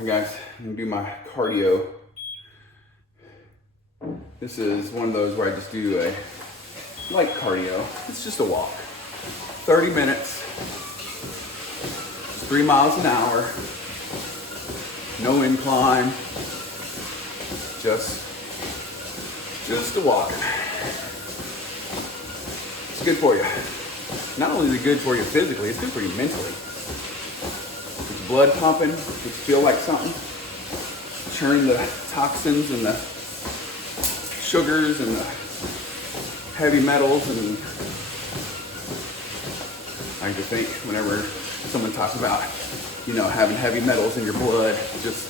Alright guys, I'm gonna do my cardio. This is one of those where I just do a light cardio. It's just a walk. 30 minutes, 3 miles an hour, no incline, just a walk. It's good for you. Not only is it good for you physically, it's good for you mentally. It's blood pumping, makes you feel like something. Churn the toxins and the sugars and the heavy metals. And I like to think whenever someone talks about, having heavy metals in your blood, just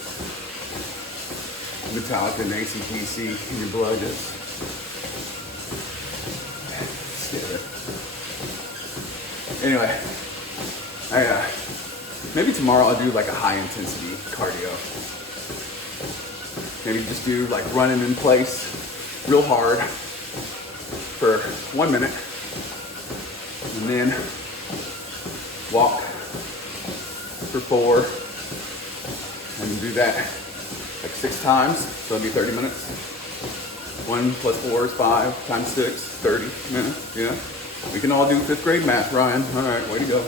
Metallica and AC/DC in your blood, just scare it. Anyway, maybe tomorrow I'll do like a high intensity cardio. Maybe just do like running in place real hard for 1 minute and then walk for 4 and do that like 6 times, so it'll be 30 minutes. 1 plus 4 is 5 times 6, 30 minutes, yeah. We can all do 5th grade math, Ryan. All right, way to go.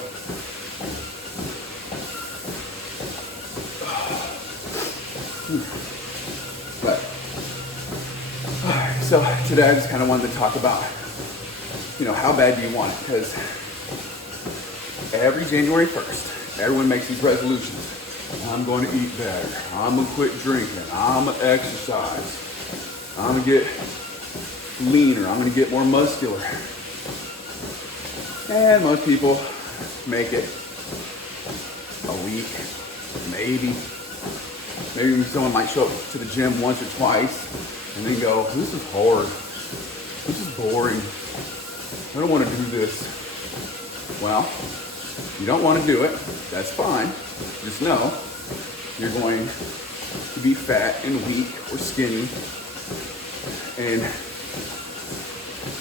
But, so today I just kind of wanted to talk about, how bad do you want it? Because every January 1st, everyone makes these resolutions. I'm going to eat better. I'm going to quit drinking. I'm going to exercise. I'm going to get leaner. I'm going to get more muscular. And most people make it a week, maybe. Maybe someone might show up to the gym once or twice and then go, this is hard. This is boring. I don't want to do this. Well, you don't want to do it. That's fine. Just know you're going to be fat and weak or skinny and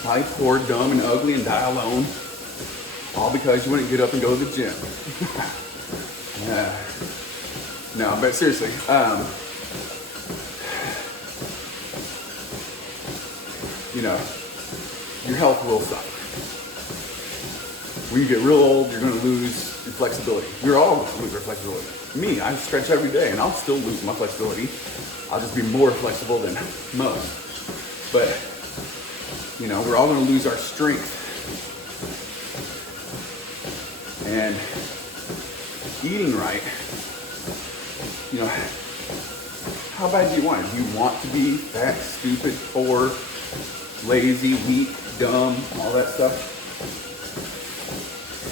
probably poor, dumb, and ugly and die alone. All because you wouldn't get up and go to the gym. No, but seriously, your health will suffer. When you get real old, you're going to lose your flexibility. We're all going to lose our flexibility. Me, I stretch every day, and I'll still lose my flexibility. I'll just be more flexible than most. But, we're all going to lose our strength. And eating right, how bad do you want it? Do you want to be fat, stupid, poor, lazy, weak, dumb, all that stuff?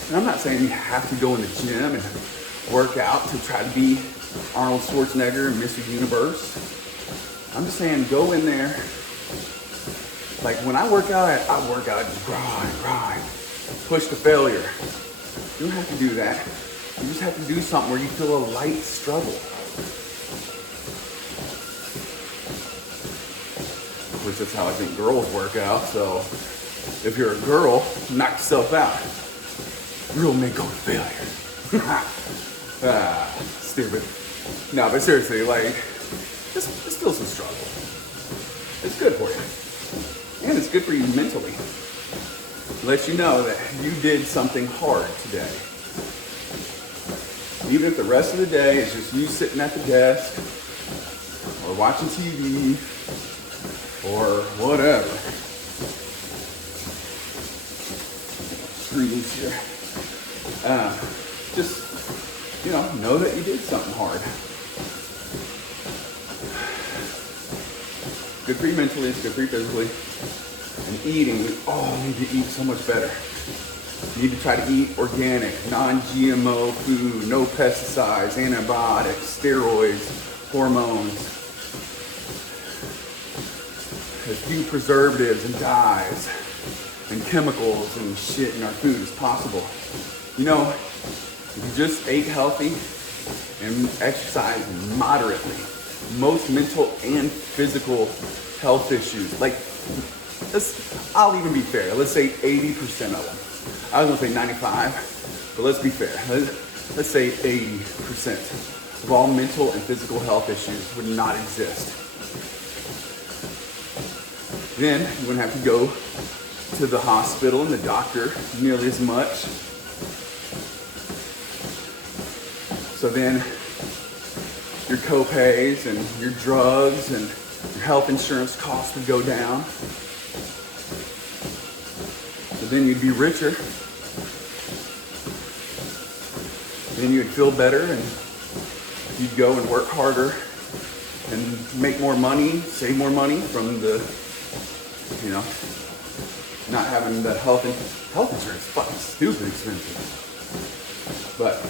And I'm not saying you have to go in the gym and work out to try to be Arnold Schwarzenegger and Mr. Universe. I'm just saying go in there. Like when I work out, I just grind, push to failure. You don't have to do that. You just have to do something where you feel a light struggle. Of course, that's how I think girls work out. So if you're a girl, knock yourself out. Real men go to failure. Stupid. No, but seriously, just feel some struggle. It's good for you. And it's good for you mentally. It lets you know that you did something hard today. Even if the rest of the day is just you sitting at the desk or watching TV or whatever. Screw loose here. Just, know that you did something hard. Good for you mentally, it's good for you physically. And eating, we all need to eat so much better. You need to try to eat organic, non-GMO food, no pesticides, antibiotics, steroids, hormones. As few preservatives and dyes and chemicals and shit in our food as possible. If you just ate healthy and exercised moderately, most mental and physical health issues, I'll even be fair. Let's say 80% of them. I was gonna say 95, but let's be fair. Let's say 80% of all mental and physical health issues would not exist. Then you wouldn't have to go to the hospital and the doctor nearly as much. So then your co-pays and your drugs and your health insurance costs would go down. So then you'd be richer. Then you'd feel better and you'd go and work harder and make more money, save more money from the, you know, not having the health insurance. Fucking stupid expensive. But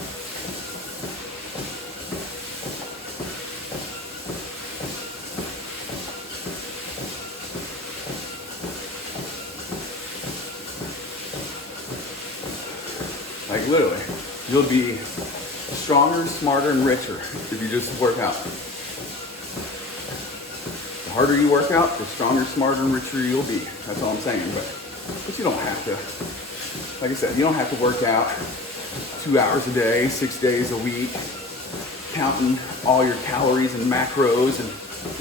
like literally, you'll be stronger, smarter, and richer if you just work out. The harder you work out, the stronger, smarter, and richer you'll be. That's all I'm saying. But you don't have to, like I said, you don't have to work out 2 hours a day, 6 days a week, counting all your calories and macros and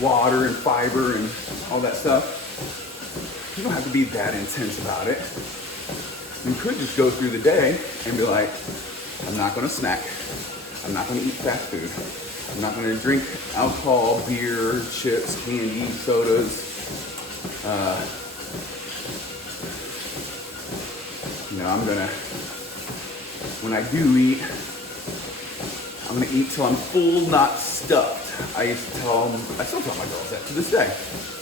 water and fiber and all that stuff. You don't have to be that intense about it. You could just go through the day and be like, I'm not gonna snack. I'm not gonna eat fast food. I'm not gonna drink alcohol, beer, chips, candy, sodas. I'm gonna, when I do eat, I'm gonna eat till I'm full, not stuffed. I still tell my girls that to this day.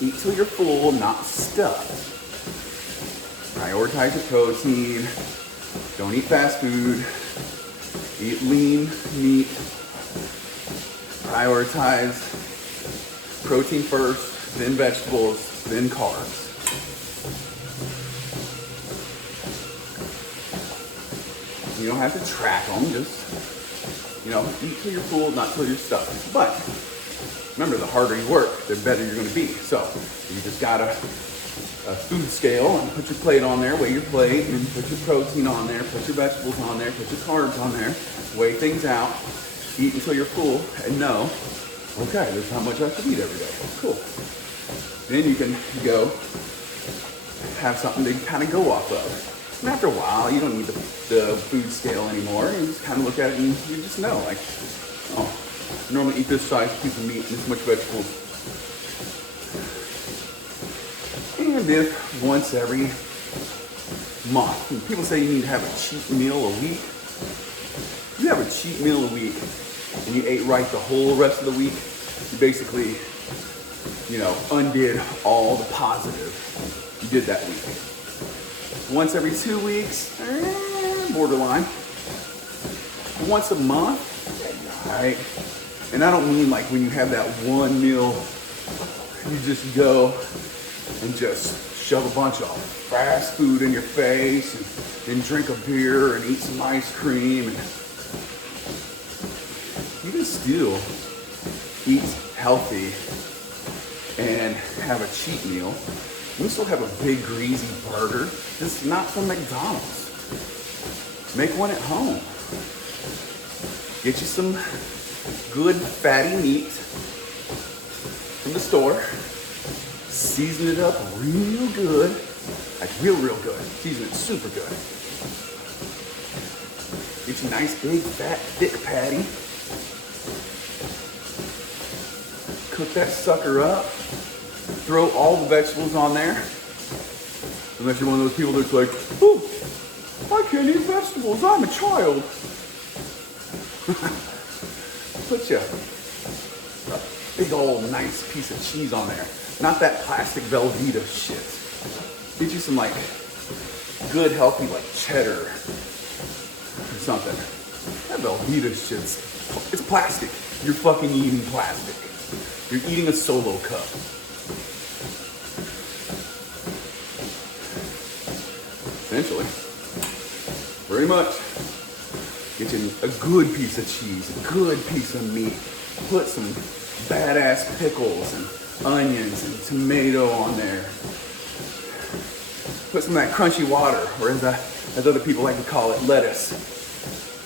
Eat till you're full, not stuffed. Prioritize your protein. Don't eat fast food. Eat lean meat. Prioritize protein first, then vegetables, then carbs. You don't have to track them, just, eat till you're full, not till you're stuffed. But remember, the harder you work, the better you're gonna be. So you just got a food scale and put your plate on there, weigh your plate, and put your protein on there, put your vegetables on there, put your carbs on there, weigh things out, eat until you're full, and know, okay, this is how much I have to eat every day. Cool. Then you can go have something to kind of go off of. And after a while, you don't need the food scale anymore. You just kind of look at it and you just know, like, oh, I normally eat this size piece of meat and this much vegetables. And if once every month, and people say you need to have a cheat meal a week, you have a cheat meal a week and you ate right the whole rest of the week, you basically, undid all the positive you did that week. Once every 2 weeks, borderline. Once a month, right? And I don't mean like when you have that one meal, you just go and just shove a bunch of fast food in your face and drink a beer and eat some ice cream. And you can still eat healthy and have a cheat meal. You can still have a big greasy burger, just not from McDonald's. Make one at home. Get you some good fatty meat from the store. Season it up real good, like real good. Season it super good. Get you a nice big fat thick patty. Cook that sucker up. Throw all the vegetables on there. Unless you're one of those people that's like, oh, I can't eat vegetables, I'm a child. Put you a big old nice piece of cheese on there. Not that plastic Velveeta shit. Get you some like good healthy like cheddar or something. That Velveeta shit's, it's plastic. You're fucking eating plastic. You're eating a Solo cup. Essentially. Very much. Get you a good piece of cheese, a good piece of meat. Put some badass pickles and onions and tomato on there. Put some of that crunchy water, or as other people like to call it, lettuce.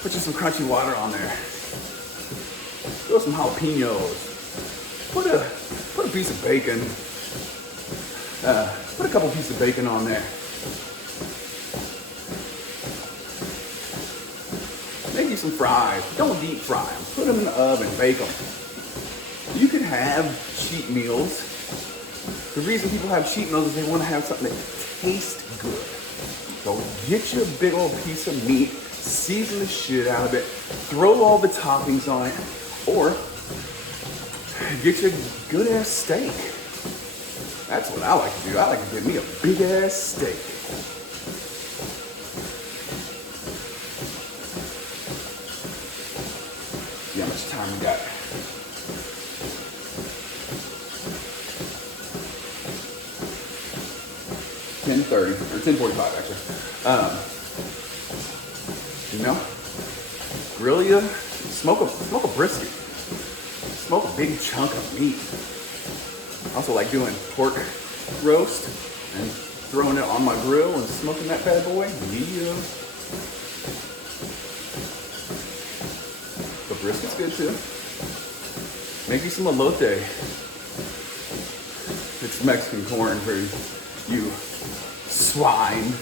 Put you some crunchy water on there. throw some jalapenos, put a piece of bacon, put a couple pieces of bacon on there. Maybe some fries. Don't deep fry them. Put them in the oven, bake them. You can have cheat meals. The reason people have cheat meals is they want to have something that tastes good. So get you a big old piece of meat, season the shit out of it, throw all the toppings on it, or get you a good ass steak. That's what I like to do. I like to get me a big ass steak. See how much time we got. $10:30 or $10:45 actually. Grill you, smoke a brisket, smoke a big chunk of meat. I also like doing pork roast and throwing it on my grill and smoking that bad boy. Yeah. The brisket's good too. Make you some elote. It's Mexican corn for you swine,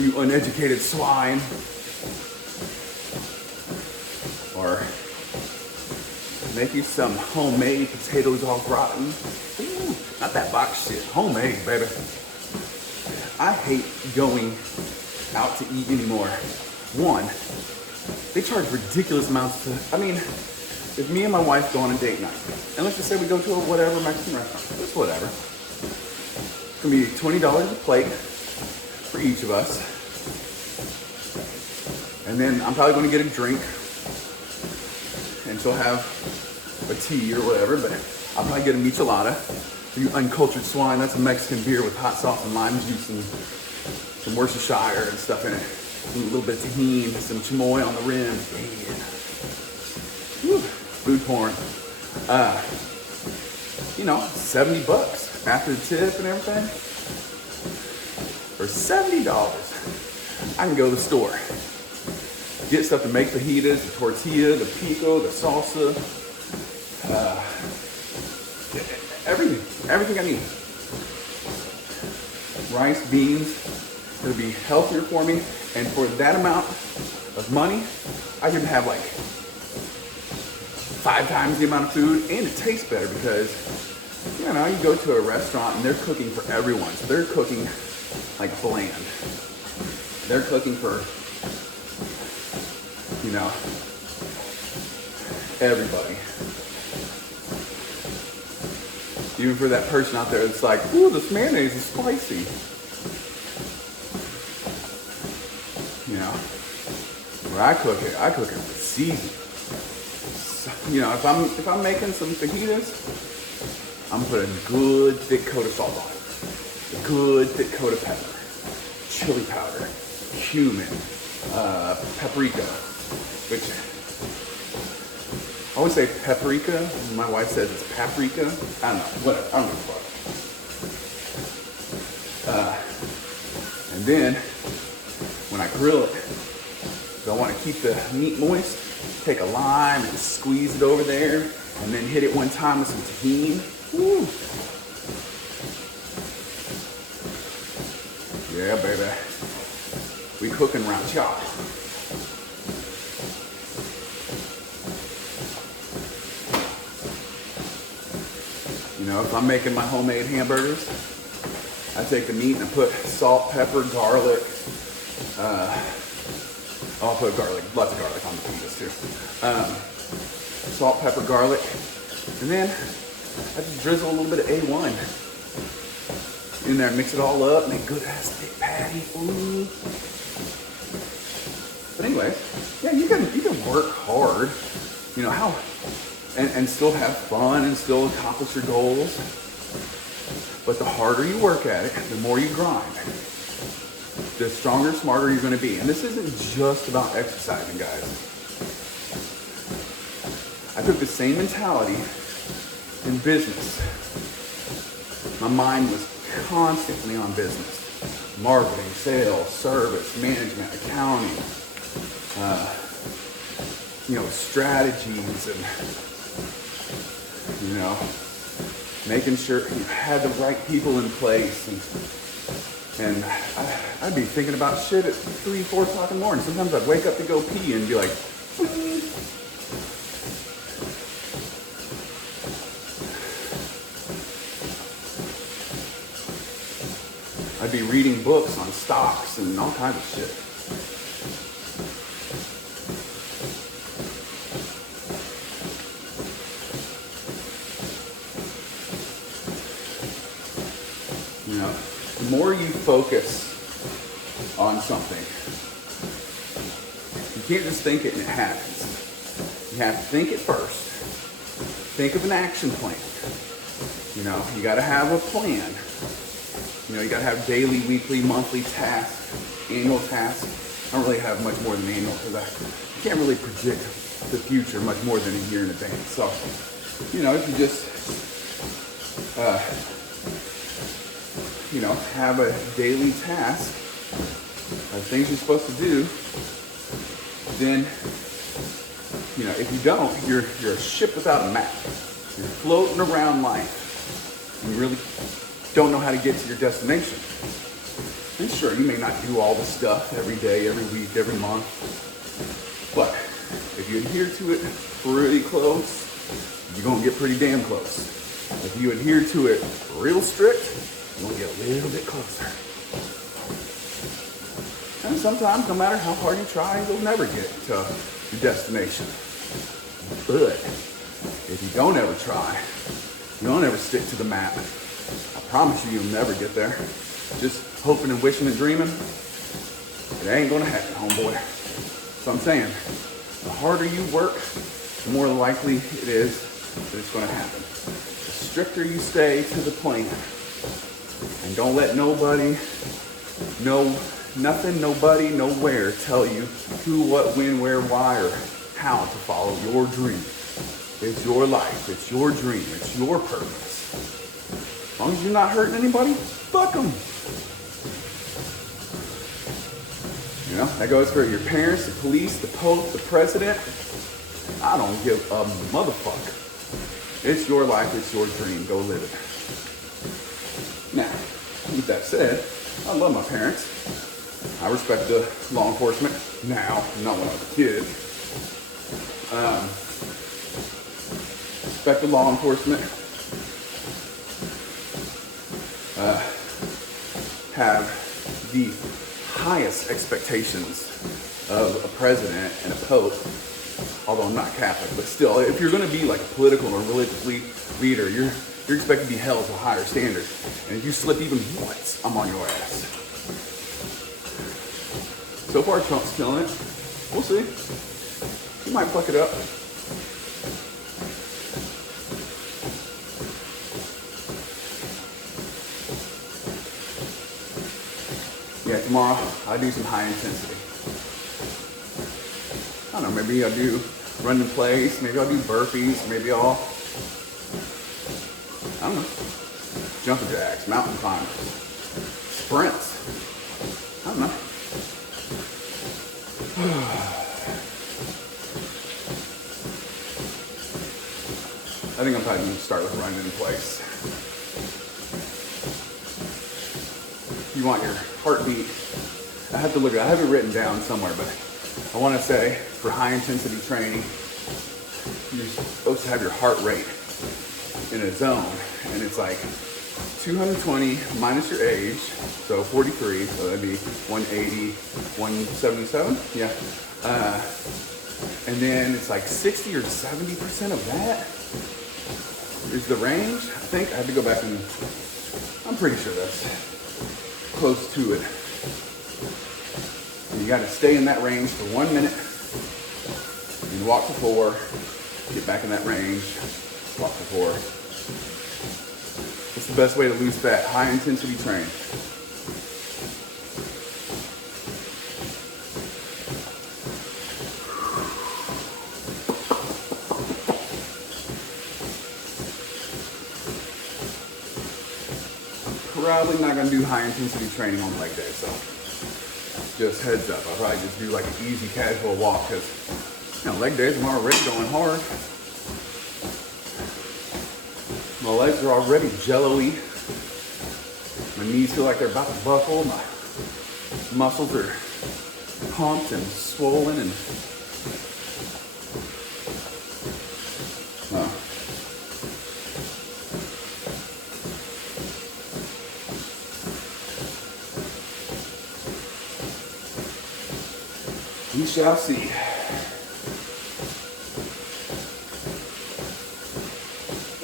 you uneducated swine. Or make you some homemade potatoes au gratin. Ooh, not that box shit, homemade, baby. I hate going out to eat anymore. One, they charge ridiculous amounts I mean, if me and my wife go on a date night, and let's just say we go to a whatever Mexican restaurant, just whatever. It's gonna be $20 a plate for each of us. And then I'm probably gonna get a drink, and she'll have a tea or whatever, but I'll probably get a michelada. For you uncultured swine, that's a Mexican beer with hot sauce and lime juice and some Worcestershire and stuff in it. And a little bit of tahini, some chamoy on the rim. Yeah. Whew. Food porn. $70 after the tip and everything. For $70, I can go to the store. Get stuff to make fajitas, the tortilla, the pico, the salsa, everything I need. Rice, beans, it'll be healthier for me, and for that amount of money, I can have like 5 times the amount of food, and it tastes better because, you go to a restaurant and they're cooking for everyone, so they're cooking like bland. They're cooking for everybody. Even for that person out there that's like, ooh, this mayonnaise is spicy. Where I cook it with seasoning. So, if I'm making some fajitas, I'm putting a good thick coat of salt on it. A good thick coat of pepper, chili powder, cumin, paprika, which I always say paprika. My wife says it's paprika. I don't know. Whatever. I don't give a fuck. And then when I grill it, if I want to keep the meat moist, take a lime and squeeze it over there, and then hit it one time with some tahini. Woo. Yeah, baby. We cooking around y'all. If I'm making my homemade hamburgers, I take the meat and I put salt, pepper, garlic. I'll put garlic, lots of garlic on the pizzas too. Salt, pepper, garlic. And then I just drizzle a little bit of A1 in there, mix it all up, make good ass thick patty. Ooh. But anyways, yeah, you can work hard, and still have fun and still accomplish your goals. But the harder you work at it, the more you grind, the stronger, smarter you're going to be. And this isn't just about exercising, guys. I took the same mentality in business. My mind was constantly on business. Marketing, sales, service, management, accounting, strategies and, making sure you had the right people in place. And I'd be thinking about shit at 3, 4 o'clock in the morning. Sometimes I'd wake up to go pee and be like, I'd be reading books on stocks and all kinds of shit. The more you focus on something, you can't just think it and it happens. You have to think it first. Think of an action plan. You got to have a plan. You got to have daily, weekly, monthly tasks, annual tasks. I don't really have much more than annual because I can't really predict the future much more than a year in advance. So, if you just, have a daily task of things you're supposed to do, then, if you don't, you're a ship without a map. You're floating around life. You really don't know how to get to your destination. And sure, you may not do all the stuff every day, every week, every month, but if you adhere to it pretty close, you're going to get pretty damn close. If you adhere to it real strict, you're going to get a little bit closer. And sometimes, no matter how hard you try, you'll never get to your destination. But if you don't ever try, you don't ever stick to the map, I promise you, you'll never get there. Just hoping and wishing and dreaming, it ain't gonna happen, homeboy. So I'm saying, the harder you work, the more likely it is that it's gonna happen. The stricter you stay to the plan, and don't let nobody, nothing, nobody, nowhere tell you who, what, when, where, why, or how to follow your dream. It's your life, it's your dream, it's your purpose. As long as you're not hurting anybody, fuck them. That goes for your parents, the police, the Pope, the president. I don't give a motherfucker. It's your life, it's your dream, go live it. Now, with that said, I love my parents. I respect the law enforcement now, not when I was a kid. Respect the law enforcement. Have the highest expectations of a president and a pope, although I'm not Catholic, but still, if you're going to be like a political or religious leader, you're expected to be held to a higher standard. And if you slip even once, I'm on your ass. So far, Trump's killing it. We'll see. He might fuck it up. Yeah, tomorrow I'll do some high intensity. I don't know, maybe I'll do run in place, maybe I'll do burpees, maybe I don't know, jumping jacks, mountain climbers, sprints. I don't know. I think I'm probably going to start with running in place. You want your heartbeat. I have to look at it. I have it written down somewhere, but I want to say for high intensity training, you're supposed to have your heart rate in a zone, and it's like 220 minus your age, so 43, so that'd be 180, 177, yeah. And then it's like 60 or 70% of that is the range. I think I have to go back and, I'm pretty sure that's close to it. And you gotta stay in that range for 1 minute. You walk to 4, get back in that range, walk to 4. It's the best way to lose fat, high intensity training. Probably not going to do high intensity training on leg day, so just heads up. I'll probably just do like an easy casual walk because Leg days, I'm already going hard. My legs are already jello-y. My knees feel like they're about to buckle. My muscles are pumped and swollen and we shall see.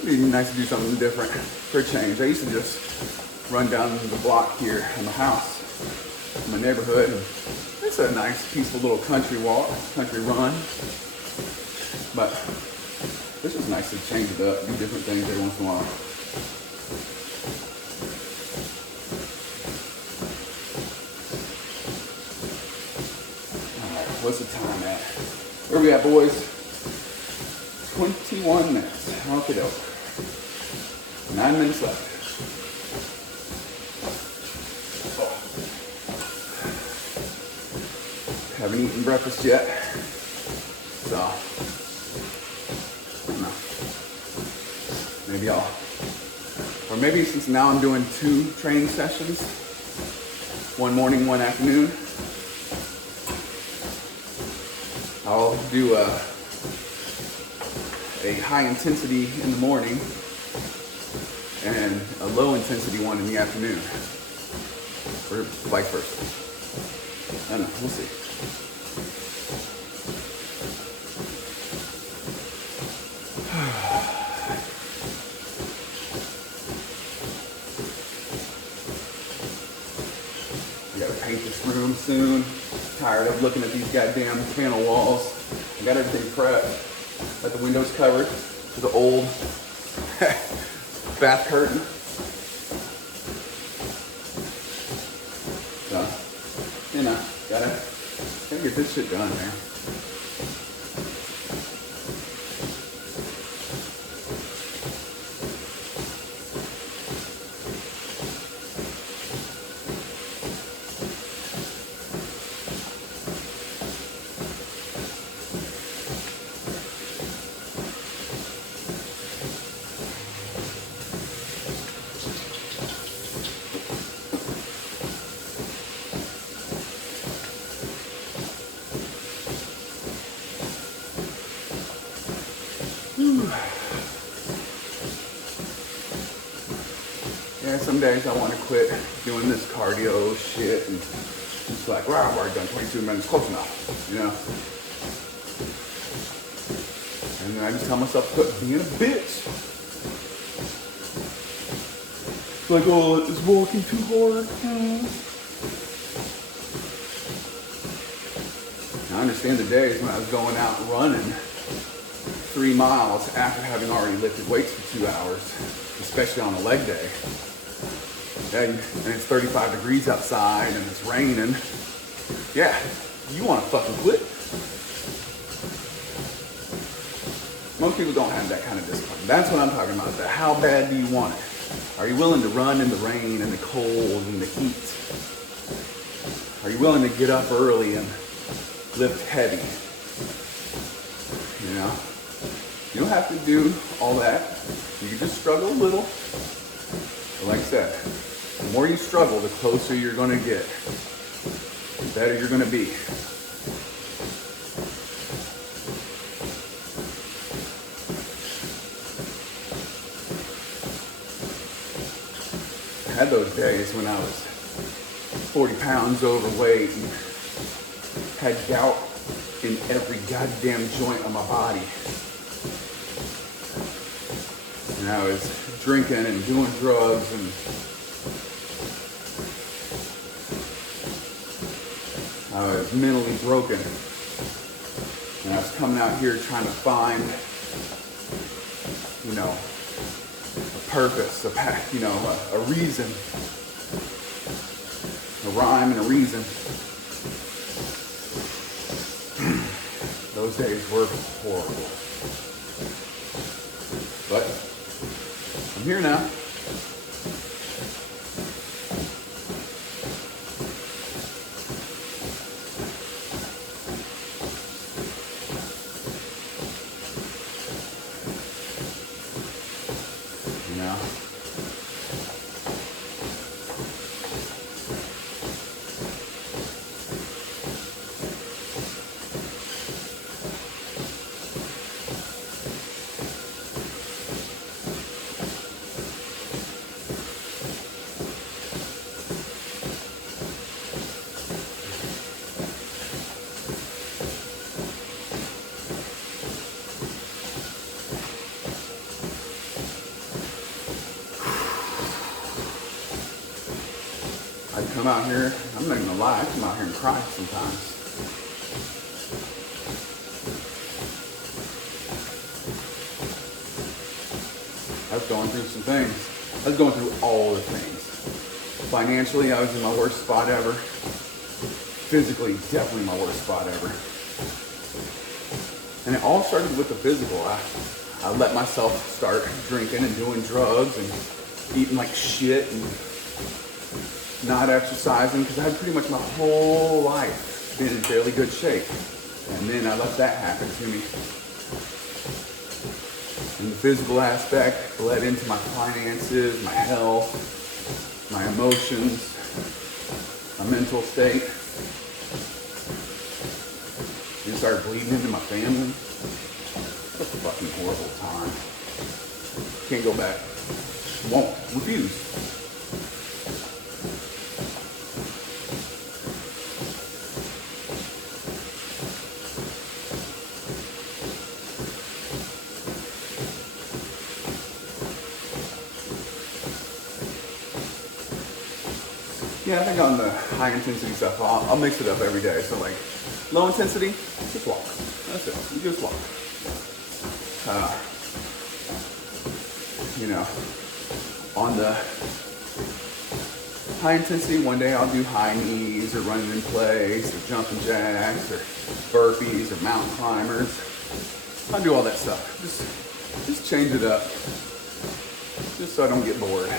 It'd be nice to do something different for a change. I used to just run down the block here in the house, in my neighborhood. And it's a nice, peaceful little country walk, country run. But it's just nice to change it up, do different things every once in a while. All right, what's the time at? Where we at, boys? 21 minutes. Okay, doke. 9 minutes left. Oh. Haven't eaten breakfast yet. So, I don't know. Maybe or maybe since now I'm doing 2 training sessions, one morning, one afternoon, I'll do a high intensity in the morning and a low intensity one in the afternoon, or vice versa. I don't know, we'll see. I gotta paint this room soon. Tired of looking at these goddamn panel walls. I got everything prepped. Got the windows covered with the old bath curtain. So, you know, gotta get this shit done, man. Yeah, some days I want to quit doing this cardio shit and it's like, wow, I've already done 22 minutes, close enough, you know? And then I just tell myself, quit being a bitch. It's like, oh, it's walking too hard. I understand the days when I was going out running 3 miles after having already lifted weights for 2 hours, especially on a leg day. Yeah, and it's 35 degrees outside and it's raining. Yeah, you want to fucking quit. Most people don't have that kind of discipline. That's what I'm talking about. How bad do you want it? Are you willing to run in the rain and the cold and the heat? Are you willing to get up early and lift heavy? You know? You don't have to do all that. You can just struggle a little. But like I said, the more you struggle, the closer you're going to get. The better you're going to be. I had those days when I was 40 pounds overweight and had gout in every goddamn joint on my body. And I was drinking and doing drugs and I was mentally broken. And I was coming out here trying to find, you know, a purpose, a reason, a rhyme and a reason. Those days were horrible. But I'm here now. time. I come out here, I'm not even gonna lie, I come out here and cry sometimes. I was going through some things. I was going through all the things. Financially, I was in my worst spot ever. Physically, definitely my worst spot ever. And it all started with the physical. I let myself start drinking and doing drugs and eating like shit and not exercising because I had pretty much my whole life been in fairly good shape. And then I let that happen to me. And the physical aspect bled into my finances, my health, my emotions, my mental state. And it started bleeding into my family. What a fucking horrible time. Can't go back. Won't. Refuse. Yeah, I think on the high intensity stuff, I'll mix it up every day. So like low intensity, just walk. That's it. You just walk. On the high intensity, one day I'll do high knees or running in place or jumping jacks or burpees or mountain climbers. I'll do all that stuff. Just change it up. Just so I don't get bored.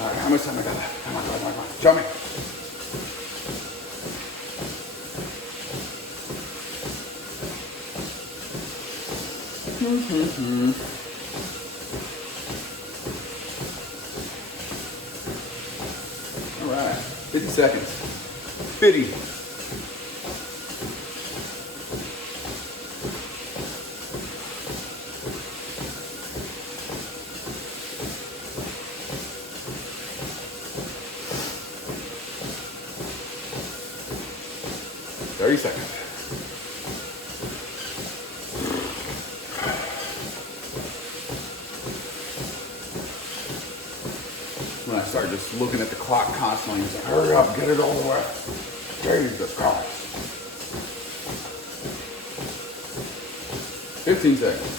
All right, how much time I got left? Come on. Show me. All right, 50 seconds. 50. Seconds. When I started just looking at the clock constantly, it's like, hurry up, get it all the way. Jesus Christ. 15 seconds.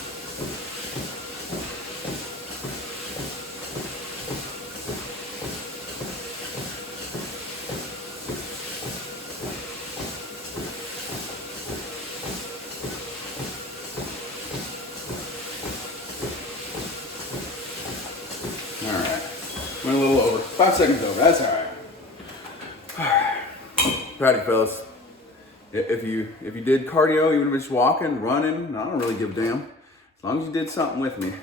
All right. Went a little over. 5 seconds over. That's all right. All right. Proud of you, fellas. If you did cardio, even if it's walking, running, I don't really give a damn. As long as you did something with me,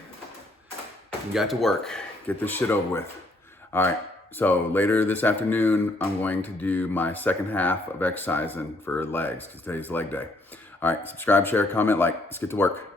you got to work. Get this shit over with. All right. So later this afternoon, I'm going to do my second half of exercising for legs because today's leg day. All right. Subscribe, share, comment, like. Let's get to work.